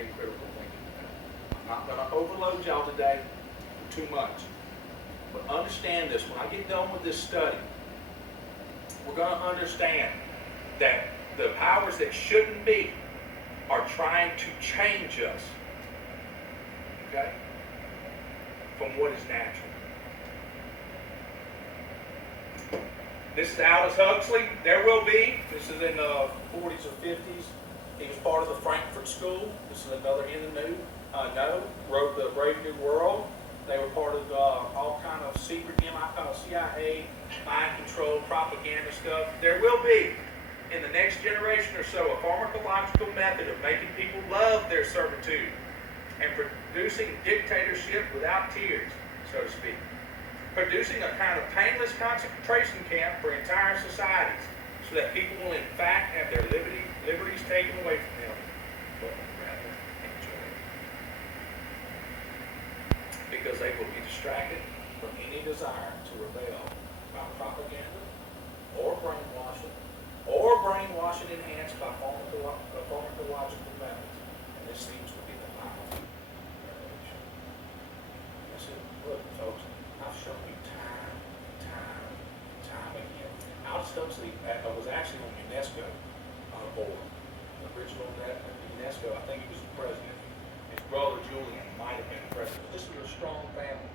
theology and critical thinking. I'm not going to overload y'all today with too much. But understand this, when I get done with this study, we're going to understand that the powers that shouldn't be are trying to change us, okay, from what is natural. This is Aldous Huxley. There will be. This is in the 40s or 50s. He was part of the Frankfurt School. This is another in the new. Wrote The Brave New World. They were part of all kind of secret CIA, mind control, propaganda stuff. There will be, in the next generation or so, a pharmacological method of making people love their servitude and producing dictatorship without tears, so to speak. Producing a kind of painless concentration camp for entire societies so that people will in fact have their liberties taken away from them, but rather enjoy it. Because they will be distracted from any desire to rebel by propaganda or brainwashing enhanced by pharmacological methods. And this seems to be the final revelation. I said, look, folks, I've shown you time again. Aldous Huxley was actually on UNESCO board. The original UNESCO, I think he was the president. His brother Julian might have been the president. This was a strong family,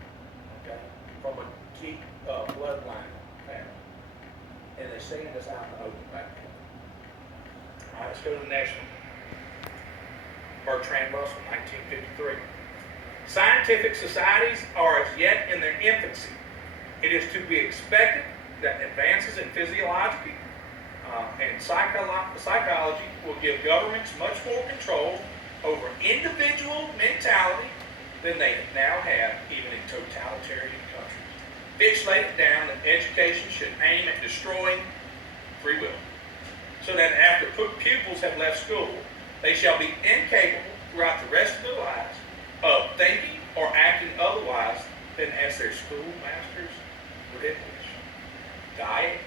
okay, from a deep bloodline family. And they send us out in the open back then. All right, let's go to the next one. Bertrand Russell, 1953. Scientific societies are as yet in their infancy. It is to be expected that advances in physiology and psychology will give governments much more control over individual mentality than they now have even in totalitarian countries. Fitch laid it down that education should aim at destroying free will, so that after pupils have left school, they shall be incapable throughout the rest of their lives of thinking or acting otherwise than as their schoolmasters would wish. Diet,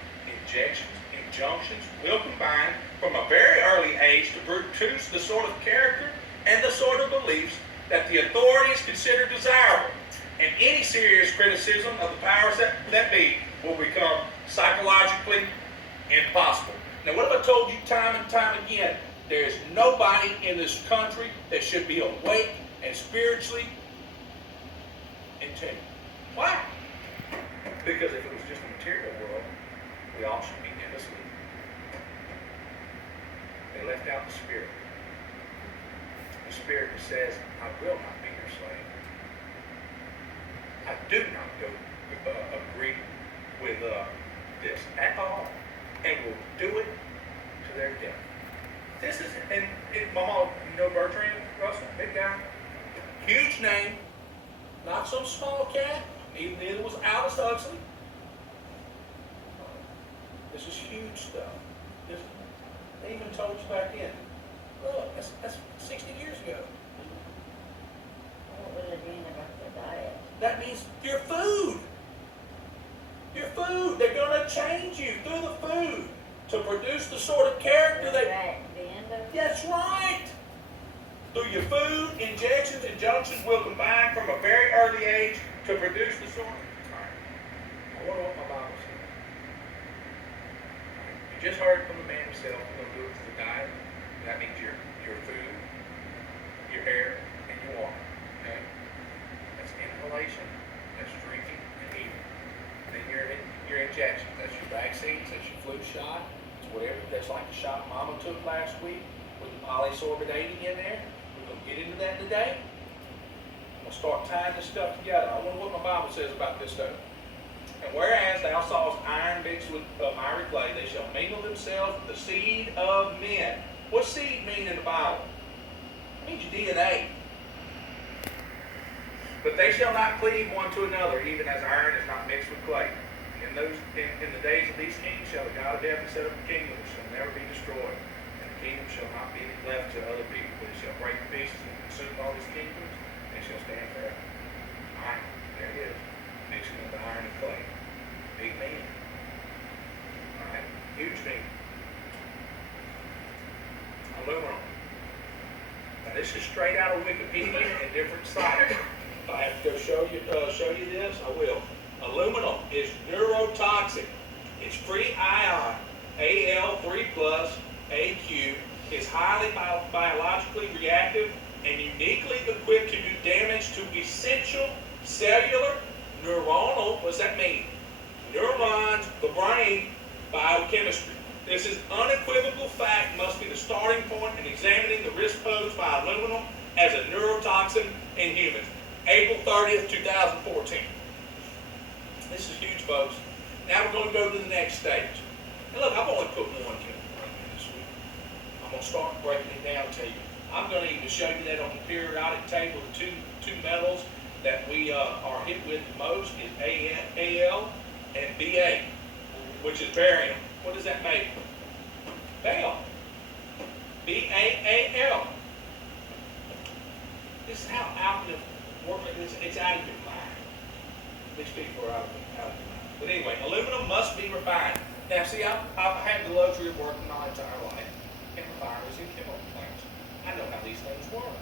injunctions will combine from a very early age to produce the sort of character and the sort of beliefs that the authorities consider desirable, and any serious criticism of the powers that be will become psychologically impossible. Now, what have I told you time and time again? There is nobody in this country that should be awake and spiritually intent. Why? Because if it was just a material world, we all should be in the sleep. They left out the spirit. The spirit that says, I will not be your slave. I do not agree with this at all, and will do it to their death. This is, and Mama, you know Bertrand Russell, big guy, huge name, not some small cat. Even neither was Aldous Huxley. This is huge stuff. They even told you back then. Look, that's 60 years ago. What does it mean about the diet? That means your food. Your food. They're going to change you through the food to produce the sort of character That's right. Through your food, injections, injunctions will combine from a very early age to produce the sort of... All right. I wonder what my Bible says. You just heard from the man himself. We're going to do it through the diet. That means your food, your air, and your water. Okay? That's inhalation. That's drinking and eating. Then your injections. That's your vaccines. That's your flu shot. It's whatever. That's like the shot Mama took last week with the polysorbidating in there. We're going to get into that today. I'm going to start tying this stuff together. I wonder what my Bible says about this stuff. And whereas thou sawest iron mixed with miry clay, they shall mingle themselves with the seed of men. What seed mean in the Bible? It means your DNA. But they shall not cleave one to another, even as iron is not mixed with clay. In the days of these kings shall the God of heaven set up a kingdom which shall never be destroyed. And the kingdom shall not be left to other people, but it shall break to pieces and consume all these kingdoms, and shall stand forever. Alright, there it is. Mixing of the iron and clay. Big meaning. Alright, huge meaning. Aluminum. Now, this is straight out of Wikipedia and different sites. If I have to go show you this, I will. Aluminum is neurotoxic. It's free ion, Al3+, AQ, is highly biologically reactive and uniquely equipped to do damage to essential cellular, neuronal, what's that mean? Neurons, the brain, biochemistry. This is unequivocal fact must be the starting point in examining the risk posed by aluminum as a neurotoxin in humans. April 30th, 2014. This is huge, folks. Now we're going to go to the next stage. And look, I've only put one chemical in this week. I'm going to start breaking it down to you. I'm going to even show you that on the periodic table, the two metals that we are hit with the most is Al and Ba, which is barium. What does that make? Bal. Baal. This is how alchemists work. It's out of your mind. These people are out of your mind. But anyway, aluminum must be refined. Now, see, I've had the luxury of working my entire life in refineries and chemical plants. I know how these things work.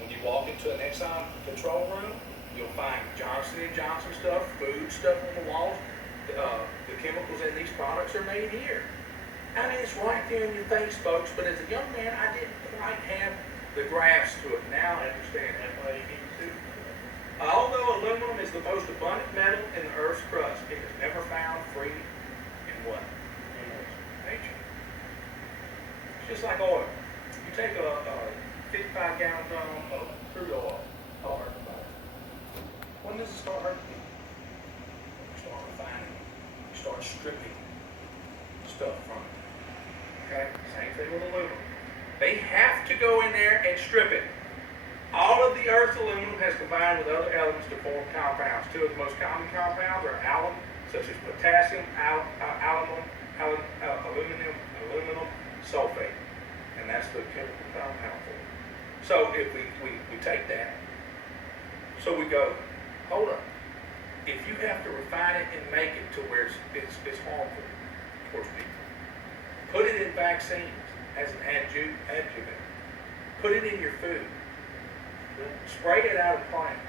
When you walk into an Exxon control room, you'll find Johnson & Johnson stuff, food stuff on the walls. The chemicals in these products are made here. I mean, it's right there in your face, folks, but as a young man, I didn't quite have the grasp to it. Now I understand that way into. Although aluminum is the most abundant metal in the Earth's crust, it is never found free in what? In nature. It's just like oil. You take a 55-gallon drum of crude oil, when does it start hurting you? You start refining it. You start stripping stuff from it. Okay? Same thing with aluminum. They have to go in there and strip it. All of the Earth's aluminum has combined with other elements to form compounds. Two of the most common compounds are alum, such as potassium, aluminum sulfate. And that's the chemical compound for it. So if we take that, so we go, hold up. If you have to refine it and make it to where it's harmful towards people, put it in vaccines as an adjuvant. Put it in your food. Spray it out of plants.